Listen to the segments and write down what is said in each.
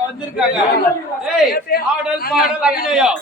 வந்திருக்காங்க. ஆடல் பாடல் அபிநயம்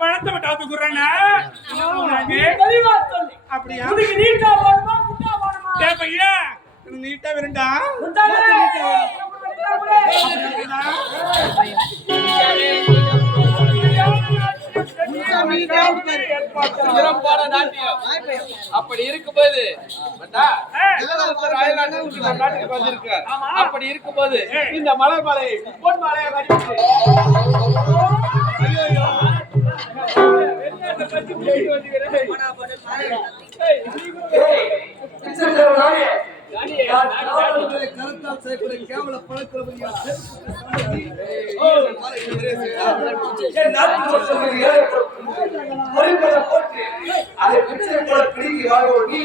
பணத்தை விட்டாது குறானா அப்படியா பையா நீட்டா வேண்டா அப்படி இருக்கும்போது அப்படி இருக்கும்போது இந்த மலர் மாலை பொன் மாலையா கேவல பழக்க அதை பிச்சை போல பிடிக்கி வாழ்வோம் நீ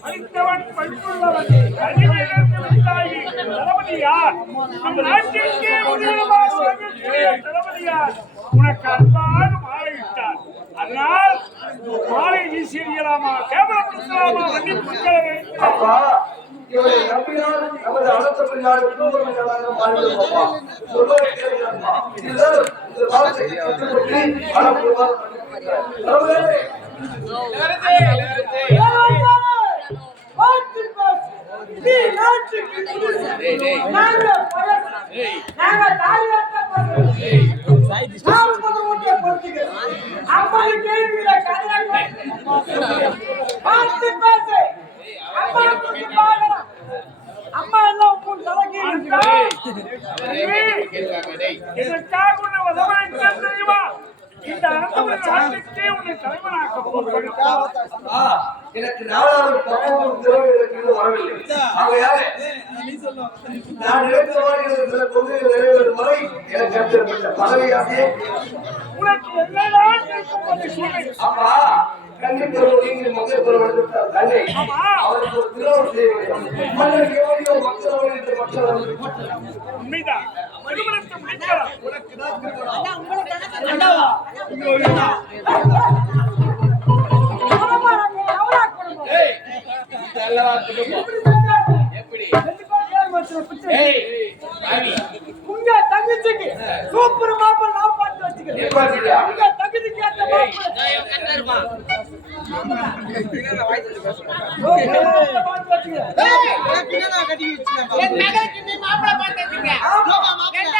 படித்தவன் படிப்புள்ளவன் தளபதியார் நம் நாட்டிற்கே தளபதியார் உனக்கு அன்பாக மாறிவிட்டார். அதனால் மாலை வீசி எறியலாமா, கேவலப்படுத்தலாமா, மன்னிப்பு இவரை நம்பினால் நமது அனந்தபுரி நாடு குடும்பங்களாக மாறிவிடுவோமா சொல்வதை கேட்கிறப்பா இதுதான் இந்த வார்த்தையை கற்றுக்கொண்டு அனுப்புவார் அம்மா எல்லாம் தெரியுமா? இந்த அரசு உன்னை தலைவனாக்க எனக்கு நாலாவது பக்கம் வரவில்லை. ஆகையால் நான் நினைத்த சில கொள்கைகள் நிறைவேறும் வரை எனக்கு ஏற்பட்ட பதவியாகவே உனக்கு என்னதான் அப்பா கண்டிப்பாக நீங்கள் மக்கள் பெறுவதற்காக தன்னை அவருக்கு ஒரு திருமணம் செய்ய வேண்டும். மன்னர் எவரையோ மக்களோடு என்று மக்கள் உண்மைதான். திருமணத்தை முடிக்கலாம். உனக்கு தான் திருமணம் உங்களுக்கு அல்லவா குடும்பம் எப்படி ஏய் ராணி உங்க தங்கச்சிக்கு சூப்பர் மாப்பிள்ளை நான் பார்த்து வச்சுக்கிறேன். உங்க தங்கச்சிக்கு ஏத்த மாப்பிள்ளை பார்த்து வச்சுக்கிறேன். என் மகளுக்கு நீ மாப்பிள்ளை பார்த்து வச்சுக்க. என்ன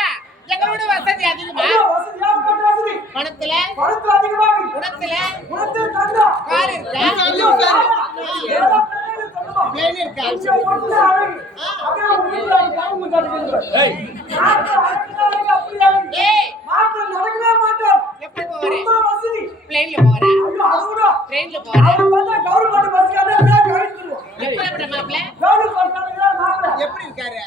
எங்களோட வசதி அதிகமா? பணத்துல அதிகமா, குணத்துல கார் இருக்கா, வேலை இருக்கா? எப்படி போறேன்? பிளேன்ல போறேன், ட்ரெயின்ல போறேன். எப்படி மாப்பிள்ளை எப்படி இருக்காரு?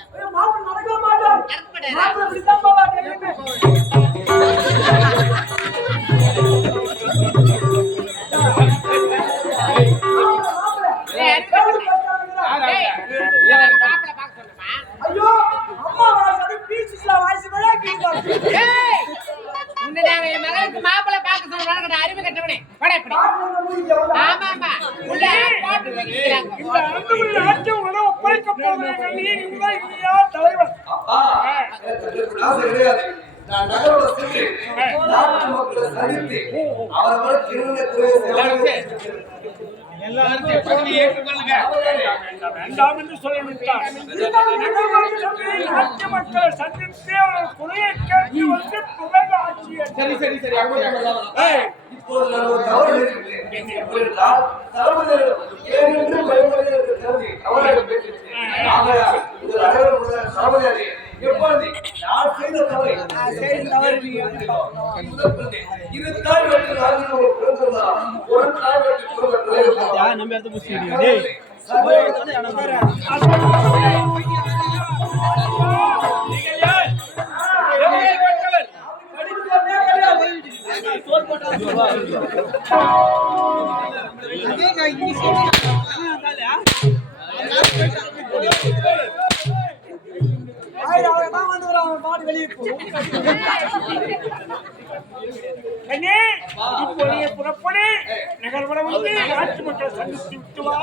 மாப்பிள்ளை பார்க்க சொல்றாங்க. அறிவு கட்டவனே பட எப்படி? ஆமா ஆமா உள்ள போட்டு வைக்கிறாங்க. இந்த அந்தபுரி ராஜ்யம் உடனே ஒப்படைக்க போகிறார்கள். நீ இவங்க இல்லையா தலைவர்? ஆசை கிடையாது. நான் நகரோட சென்று நாட்டு மக்களை சந்தித்து அவரவர் திருமண எல்லாரும் பதவி ஏற்றுக்கொள்ளுங்க. வேண்டாம் என்று சொல்லிவிட்டார். நாட்டு மக்களை சந்தித்து அவர்கள் குறையை கேட்டு வந்து புகழ் ஆட்சியை சரி சரி சரி இப்போது நான் ஒரு தவறு இருக்கிறேன். என்றால் சர்வதேசம் ஏனென்று பயன்படுகிறது கருதி தவறாக பேசினேன். ஆகையால் இது அனைவரும் சர்வதேசி எப்பொழுது நான் செய்த தவறை இது தாய் வெற்றி நாங்கள் ஒரு பிறந்திருந்தால் ஒரு தாய் வெற்றி புறப்படி நகர்வட வந்து நாட்டு மக்களை சந்தித்து விட்டு வா.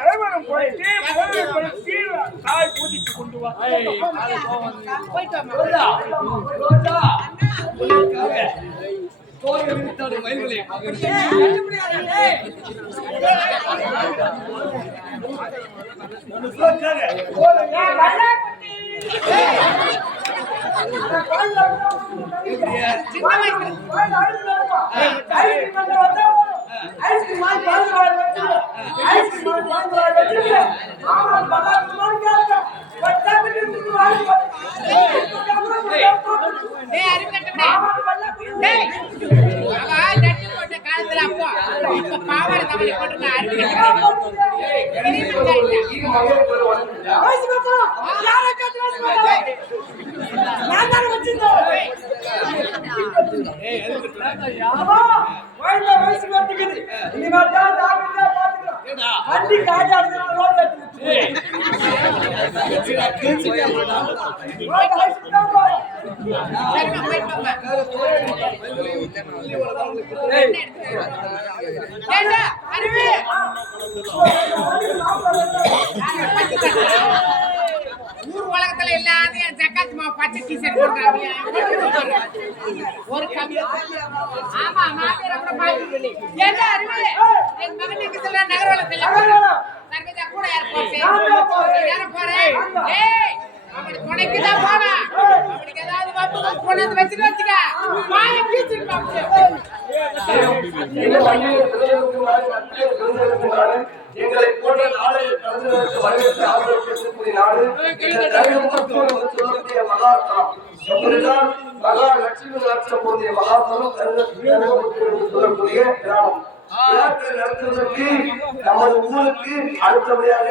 அனைவரும் போயிட்டு பொருள்படுத்தி தாய் பூஜைக்கு கொண்டு வா. காலத்துல அப்போ பாவாடை தவறி போட்டு அறிவு ஊர் உலகத்துல எல்லாத்தையும் ஜக்காத் மாவு பச்சை டிஷர்ட் போடுறாங்க. ஒரு கம்மி ஆமா மாத்திரை கூட பாத்து என்ன அறிவு என் மகன் எங்க சொல்ற நகரவளத்துல சர்வதா கூட ஏர்போர்ட் யார போறேன் ஏய் அவன் துணைக்கு தான் போனா அவனுக்கு ஏதாவது வந்து கொண்டு வச்சிட்டு வச்சுக்க வாயை கீச்சிட்டு பாப்பு எங்களை போன்ற நாடுகள் கடந்து வரவேற்று ஆதரவு நாடு சொல்லக்கூடிய மகாத்மா எப்படிதான் மகா லட்சுமி லட்சம் போன்ற மகாத்மனும் சொல்லக்கூடிய கிராமம் விழாக்களை நடத்துவதற்கு நமது ஊருக்கு அடுத்தபடியாக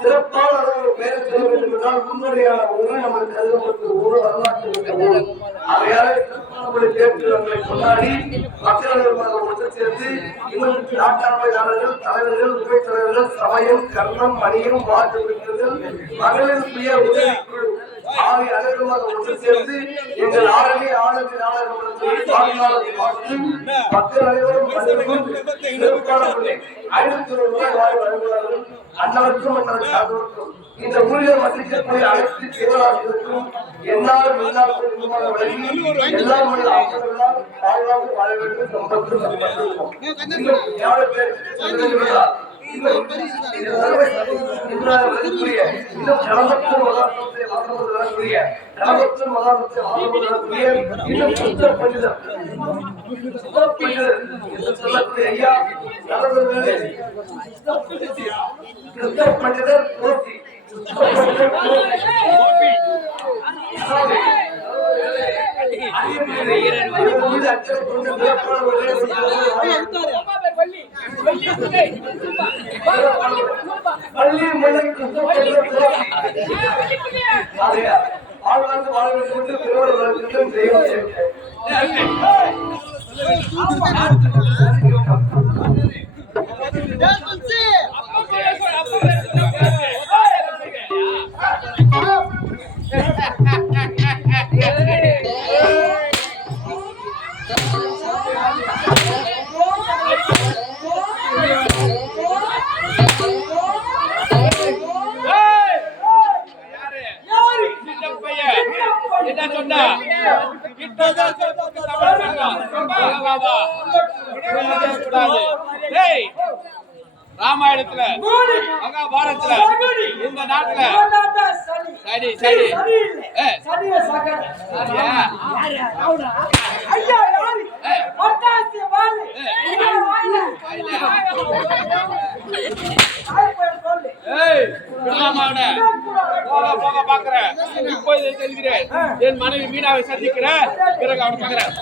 சிறப்பான ஒரு பெயர் சொல்ல வேண்டும் என்றால் முன்னோடியான ஊரை நமது கருதப்பட்ட ஊர் வரலாற்று ஆகையால் தேர்தல்களை கொண்டாடி மக்கள் ஒன்று சேர்ந்து இன்னும் நாட்டாண்மையாளர்கள் தலைவர்கள் உபை தலைவர்கள் சமயம் கர்ணம் மணியம் வார்டு உறுப்பினர்கள் மகளிர் சுய உதவிக்குழு ஆகிய அனைவருமாக ஒன்று சேர்ந்து எங்கள் ஆரணி ஆனந்தி நாடகத்தை மக்கள் அனைவரும் சிறப்பான 500 ரூபாய் வழங்குவார்கள். அன்னவருக்கும் அன்னவருக்கு அனைவருக்கும் இந்த ஊழியர் மதிக்கக்கூடிய அனைத்து தேவராசிகளுக்கும் என்னாலும் வழங்கி எல்லா மனித ஆசிரியர்களால் பாதுகாப்பு வாழ வேண்டும். சம்பத்து எவ்வளவு பேர் இன்னும் கணபத்து மகாபுரிய இன்னும் சுத்த பண்டிதர் சொல்லக்கூடிய ஐயா கிறிஸ்தவ பண்டிதர் கோபி பள்ளி மலை வாழ்வாங்க வாழ வேண்டும் என்று திருவள்ளுவர் செய்வார்கள். என்ன சொன்னா ராமாயணத்துல மகாபாரதத்துல இந்த நாட்டுல சரி சரி பாக்குறேன் இப்போது செல்கிறேன். என் மனைவி மீனாவை சந்திக்கிறேன். பிறகு அவனை பாக்குறேன்.